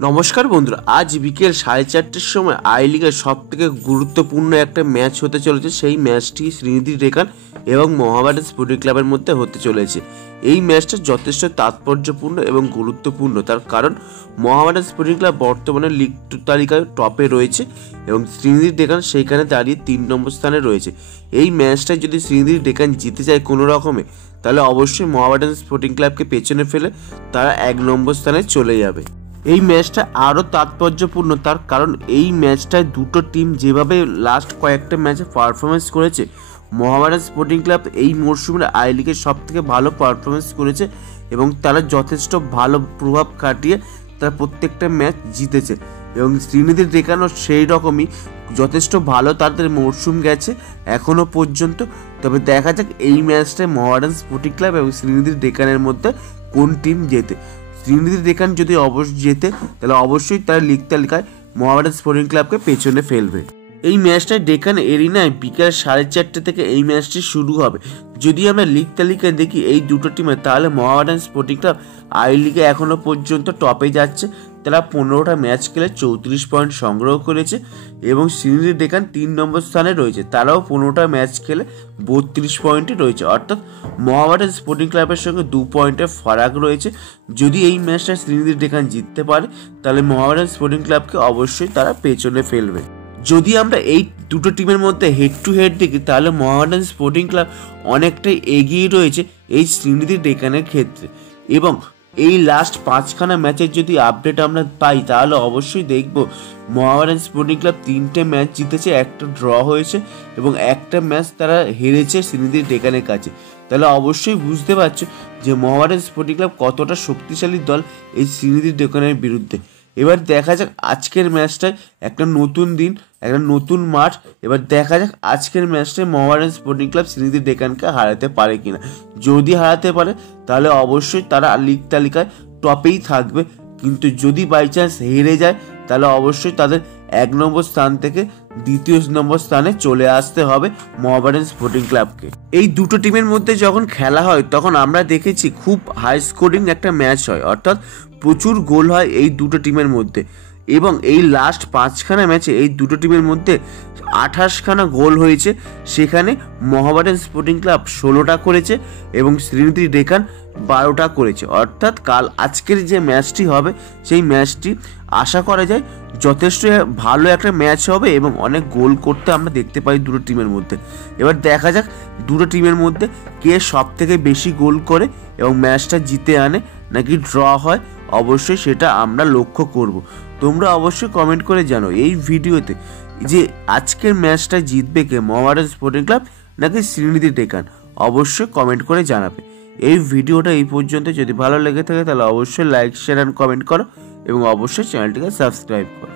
নমস্কার বন্ধুরা, আজ বিকেল 4:30টার সময় আই লিগের সবথেকে গুরুত্বপূর্ণ একটা ম্যাচ হতে চলেছে। সেই ম্যাচটি শ্রীনিধি রেখান এবং মোহামেডান স্পোর্টিং ক্লাবের মধ্যে হতে চলেছে। এই ম্যাচটা যথেষ্ট তাৎপর্যপূর্ণ এবং গুরুত্বপূর্ণ, তার কারণ মোহামেডান স্পোর্টিং ক্লাব বর্তমানে লিগ তালিকায় টপে রয়েছে এবং শ্রীনিধি রেখান সেইখানে দাঁড়িয়ে 3 নম্বর স্থানে রয়েছে। এই ম্যাচটায় যদি শ্রীনিধি রেখান জিতে যায় কোনো রকমে, তাহলে অবশ্যই মোহামেডান স্পোর্টিং ক্লাবকে পেছনে ফেলে তারা 1 নম্বর স্থানে চলে যাবে। এই ম্যাচটা আরও তাৎপর্যপূর্ণ, তার কারণ এই ম্যাচটায় দুটো টিম যেভাবে লাস্ট কয়েকটা ম্যাচে পারফরমেন্স করেছে, মোহামেডান স্পোর্টিং ক্লাব এই মরশুমের আই লিগের সবথেকে ভালো পারফরমেন্স করেছে এবং তারা যথেষ্ট ভালো প্রভাব খাটিয়ে তারা প্রত্যেকটা ম্যাচ জিতেছে এবং শ্রীনিধি রেখানও সেই রকমই যথেষ্ট ভালো তাদের মরশুম গেছে এখনও পর্যন্ত। তবে দেখা যাক এই ম্যাচটায় মোহামেডান স্পোর্টিং ক্লাব এবং শ্রীনিধি রেখানের মধ্যে কোন টিম জেতে। শ্রীনিধি রেখান যদি অবশ্যই জেতে, তাহলে অবশ্যই তার লিগ তালিকায় মোহামেডান স্পোর্টিং ক্লাবকে পেছনে ফেলবে। এই ম্যাচটা ডেকান এরিনায় বিকাল 4:30 থেকে এই ম্যাচটি শুরু হবে। যদি আমরা লিগ তালিকায় দেখি এই দুটো টিমে, তাহলে মোহামেডান স্পোর্টিং ক্লাব আই লিগে এখনও পর্যন্ত টপে যাচ্ছে। তারা 15টা ম্যাচ খেলে 34 পয়েন্ট সংগ্রহ করেছে এবং শ্রীনিধি রেখান 3 নম্বর স্থানে রয়েছে, তারাও 15টা ম্যাচ খেলে 32 পয়েন্টে রয়েছে, অর্থাৎ মোহামেডান স্পোর্টিং ক্লাবের সঙ্গে 2 পয়েন্টের ফারাক রয়েছে। যদি এই ম্যাচটা শ্রীনিধি রেখান জিততে পারে, তাহলে মোহামেডান স্পোর্টিং ক্লাবকে অবশ্যই তারা পেছনে ফেলবে। যদি আমরা এই দুটো টিমের মধ্যে হেড টু হেড দেখি, তাহলে মোহামেডান স্পোর্টিং ক্লাব অনেকটাই এগিয়ে রয়েছে এই শ্রীনিধি রেখানের ক্ষেত্রে এবং এই লাস্ট 5খানা ম্যাচের যদি আপডেট আমরা পাই, তাহলে অবশ্যই দেখব মোহামেডান স্পোর্টিং ক্লাব 3টে ম্যাচ জিতেছে, একটা ড্র হয়েছে এবং একটা ম্যাচ তারা হেরেছে শ্রীনিধি রেখানের কাছে। তাহলে অবশ্যই বুঝতে পারছো যে মোহামেডান স্পোর্টিং ক্লাব কতটা শক্তিশালী দল এই শ্রীনিধি রেখানের বিরুদ্ধে। এবার দেখা যাক আজকের ম্যাচটায় একটা নতুন দিন, একটা নতুন মাঠ। এবার দেখা যাক আজকের ম্যাচটায় মোহামেডান স্পোর্টিং ক্লাব শ্রীনিধি রেখানকে হারাতে পারে কিনা। যদি হারাতে পারে, তাহলে অবশ্যই তারা লিগ তালিকায় টপেই থাকবে, কিন্তু যদি বাই চান্স হেরে যায়, তাহলে অবশ্যই তাদের 1 নম্বর স্থান থেকে 2য় নম্বর স্থানে চলে আসতে হবে মোহামেডান স্পোর্টিং ক্লাবকে। এই দুটো টিমের মধ্যে যখন খেলা হয়, তখন আমরা দেখেছি খুব হাই স্কোরিং একটা ম্যাচ হয়, অর্থাৎ প্রচুর গোল হয় এই দুটো টিমের মধ্যে এবং এই লাস্ট 5খানা ম্যাচে এই দুটো টিমের মধ্যে 28খানা গোল হয়েছে। সেখানে মোহামেডান স্পোর্টিং ক্লাব 16টা করেছে এবং শ্রীনিধি রেখান 12টা করেছে, অর্থাৎ আজকের যে ম্যাচটি হবে সেই ম্যাচটি আশা করা যায় যথেষ্ট ভালো একটা ম্যাচ হবে এবং অনেক গোল করতে আমরা দেখতে পাই দুটো টিমের মধ্যে। এবার দেখা যাক দুটো টিমের মধ্যে কে সব থেকে বেশি গোল করে এবং ম্যাচটা জিতে আনে নাকি ড্র হয়, অবশ্যই সেটা আমরা লক্ষ্য করব। তোমরা অবশ্যই কমেন্ট করে জানো এই ভিডিওতে যে আজকের ম্যাচটা জিতবে কে, মোহামেডান স্পোর্টিং ক্লাব নাকি শ্রীনিধি রেখান। অবশ্যই কমেন্ট করে জানাবে। এই ভিডিওটা এই পর্যন্ত। যদি ভালো লেগে থাকে তাহলে অবশ্যই লাইক, শেয়ার অ্যান্ড কমেন্ট করো এবং অবশ্যই চ্যানেলটিকে সাবস্ক্রাইব করো।